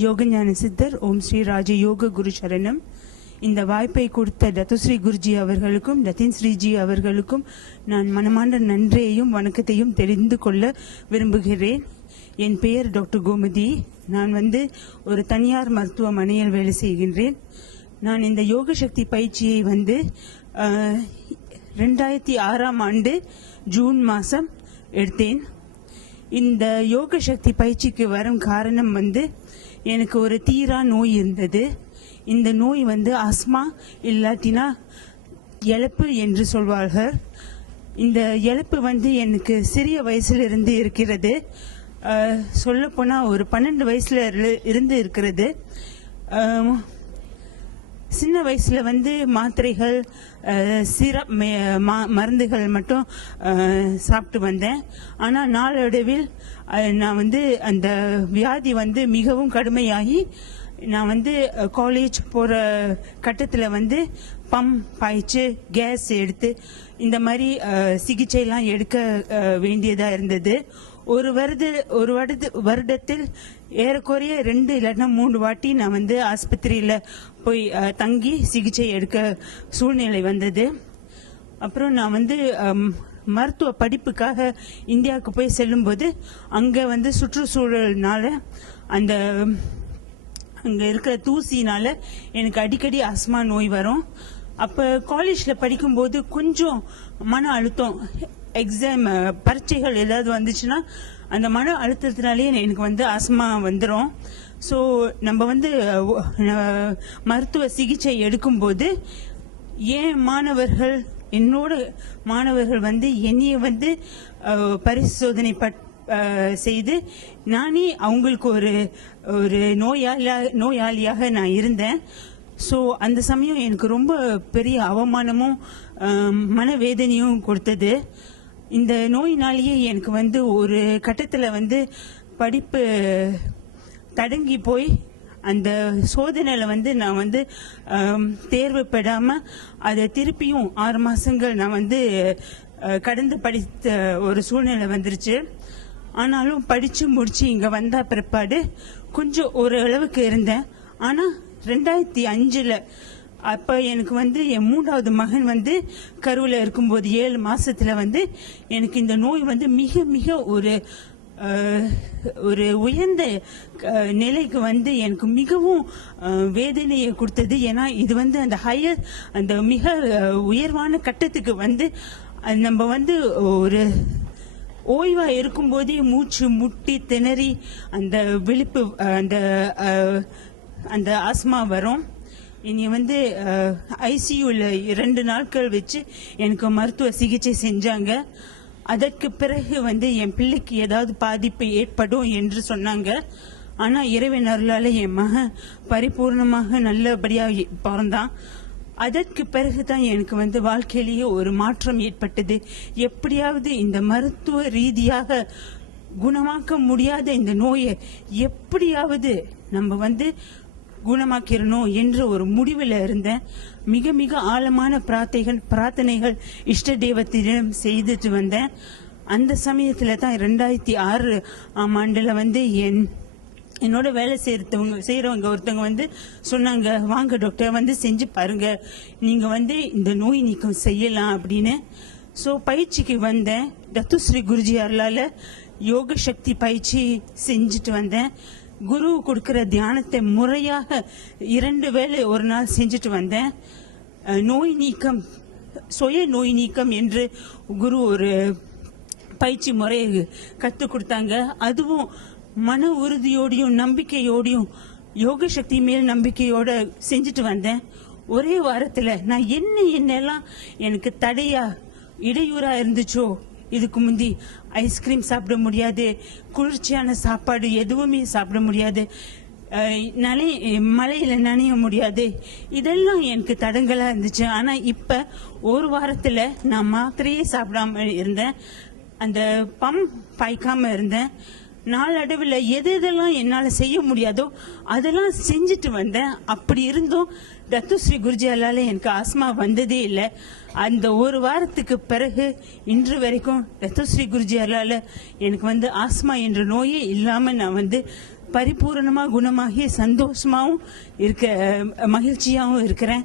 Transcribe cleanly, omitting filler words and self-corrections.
யோகஞான சித்தர் ஓம் ஸ்ரீ ராஜ யோக குரு சரணம். இந்த வாய்ப்பை கொடுத்த டத்துஸ்ரீ குருஜி அவர்களுக்கும் ரத்தின் ஸ்ரீஜி அவர்களுக்கும் நான் மனமார்ந்த நன்றியையும் வணக்கத்தையும் தெரிந்து கொள்ள விரும்புகிறேன். என் பெயர் டாக்டர் கோமதி. நான் ஒரு தனியார் மருத்துவமனையில் வேலை செய்கின்றேன். நான் இந்த யோக சக்தி பயிற்சியை 2006ஆம் ஆண்டு ஜூன் மாதம் எடுத்தேன். இந்த யோக சக்தி பயிற்சிக்கு வரும் காரணம் எனக்கு ஒரு தீரா நோய் இருந்தது. இந்த நோய் ஆஸ்மா இல்லாட்டினா இழப்பு என்று சொல்வார்கள். இந்த இழப்பு எனக்கு சிறிய வயசுல இருந்து இருக்கிறது. சொல்ல போனா ஒரு 12 வயசுல இருந்து இருக்கிறது. சின்ன வயசுல மாத்திரைகள் சிரப் மருந்துகள் மட்டும் சாப்பிட்டு வந்தேன். ஆனால் நாளடைவில் நான் அந்த வியாதி மிகவும் கடுமையாகி நான் காலேஜ் போற கட்டத்தில் பம்ப் பாய்ச்சி கேஸ் எடுத்து இந்த மாதிரி சிகிச்சைலாம் எடுக்க வேண்டியதா இருந்தது. ஒரு வருடத்தில் ஏறக்குறைய 2 இல்லைன்னா 3 வாட்டி நான் ஆஸ்பத்திரியில போய் தங்கி சிகிச்சை எடுக்க சூழ்நிலை வந்தது. அப்புறம் நான் மருத்துவ படிப்புக்காக இந்தியாவுக்கு போய் செல்லும்போது அங்க சுற்றுச்சூழல்னால அங்க இருக்கிற தூசினால எனக்கு அடிக்கடி ஆஸ்மா நோய் வரும். அப்ப காலேஜ்ல படிக்கும்போது கொஞ்சம் மன அழுத்தம், எக்ஸாம் பரீட்சைகள் ஏதாவது வந்துச்சுன்னா அந்த மன அழுத்தத்தினாலே எனக்கு ஆஸ்மா வந்துடும். ஸோ நம்ம மருத்துவ சிகிச்சை எடுக்கும்போது என்னோட மாணவர்கள் என்னைய பரிசோதனை செய்து நானே அவங்களுக்கு ஒரு நோயாளியாக நான் இருந்தேன். ஸோ அந்த சமயம் எனக்கு ரொம்ப பெரிய அவமானமும் மனவேதனையும் கொடுத்தது. இந்த நோயினாலேயே எனக்கு ஒரு கட்டத்தில் படிப்பு தடங்கி போய் அந்த சோதனையில நான் தேர்வு பெறாம அதை திருப்பியும் 6 மாசங்கள் நான் கடந்து படித்த ஒரு சூழ்நிலை வந்துருச்சு. ஆனாலும் படிச்சு முடிச்சு இங்க வந்த பிற்பாடு கொஞ்சம் ஒரு அளவுக்கு இருந்தேன். ஆனா 2005 அப்ப எனக்கு என் 3வது மகன் கருவுல இருக்கும்போது 7 மாசத்துல எனக்கு இந்த நோய் மிக மிக ஒரு உயர்ந்த நிலைக்கு எனக்கு மிகவும் வேதனையை கொடுத்தது. ஏன்னா இது அந்த மிக உயர்வான கட்டத்துக்கு நம்ம ஒரு ஓய்வா இருக்கும் போதே மூச்சு முட்டி திணறி அந்த விழிப்பு அந்த ஆஸ்மா வரும். இனி ஐசியூல 2 நாட்கள் வச்சு எனக்கு மருத்துவ சிகிச்சை செஞ்சாங்க. அதற்கு பிறகு என் பிள்ளைக்கு ஏதாவது பாதிப்பு ஏற்படும் என்று சொன்னாங்க. ஆனா இறைவன் அருளால என் மகன் பரிபூர்ணமாக நல்லபடியா பிறந்தான். அதற்கு பிறகுதான் எனக்கு வாழ்க்கையிலேயே ஒரு மாற்றம் ஏற்பட்டது. எப்படியாவது இந்த மருத்துவ ரீதியாக குணமாக்க முடியாத இந்த நோயை எப்படியாவது நம்ம குணமாக்கிறணும் என்ற ஒரு முடிவில் இருந்தேன். மிக மிக ஆழமான பிரார்த்தனைகள் இஷ்ட தெய்வத்திடம் செய்துட்டு வந்தேன். அந்த சமயத்துல தான் 2006ஆம் ஆண்டுல என்னோட வேலை செய்யறவங்க ஒருத்தவங்க சொன்னாங்க, வாங்க டாக்டர் செஞ்சு பாருங்க, நீங்க இந்த நோய் நீக்கம் செய்யலாம் அப்படின்னு. ஸோ பயிற்சிக்கு வந்தேன். டத்துஸ்ரீ குருஜி அருளால யோக சக்தி பயிற்சி செஞ்சுட்டு வந்தேன். குரு கொடுக்கிற தியானத்தை முறையாக 2 வேளை ஒரு நாள் செஞ்சுட்டு வந்தேன். நோய் நீக்கம், சுய நோய் நீக்கம் என்று குரு ஒரு பயிற்சி முறையை கற்றுக் கொடுத்தாங்க. அதுவும் மன உறுதியோடையும் நம்பிக்கையோடையும் யோக சக்தி மேல் நம்பிக்கையோட செஞ்சுட்டு வந்தேன். ஒரே வாரத்துல நான் என்னெல்லாம் எனக்கு தடையா இடையூறா இருந்துச்சோ, இதுக்கு முந்தி ஐஸ்கிரீம் சாப்பிட முடியாது, குளிர்ச்சியான சாப்பாடு எதுவுமே சாப்பிட முடியாது, மழையில நனைய முடியாது, இதெல்லாம் எனக்கு தடங்களா இருந்துச்சு. ஆனா இப்ப ஒரு வாரத்துல நான் மாத்திரையே சாப்பிடாம இருந்தேன், அந்த பம்ப் பாய்க்காம இருந்தேன். நாளடைவில் எதெல்லாம் என்னால செய்ய முடியாதோ அதெல்லாம் செஞ்சுட்டு வந்தேன். அப்படி இருந்தும் டத்துஸ்ரீ குருஜியாலால எனக்கு ஆஸ்மா வந்ததே இல்லை. அந்த ஒரு வாரத்துக்கு பிறகு இன்று வரைக்கும் டத்துஸ்ரீ குருஜியாலால எனக்கு ஆஸ்மா என்ற நோயே இல்லாம நான் பரிபூரணமா குணமாகி சந்தோஷமாவும் இருக்க மகிழ்ச்சியாவும் இருக்கிறேன்.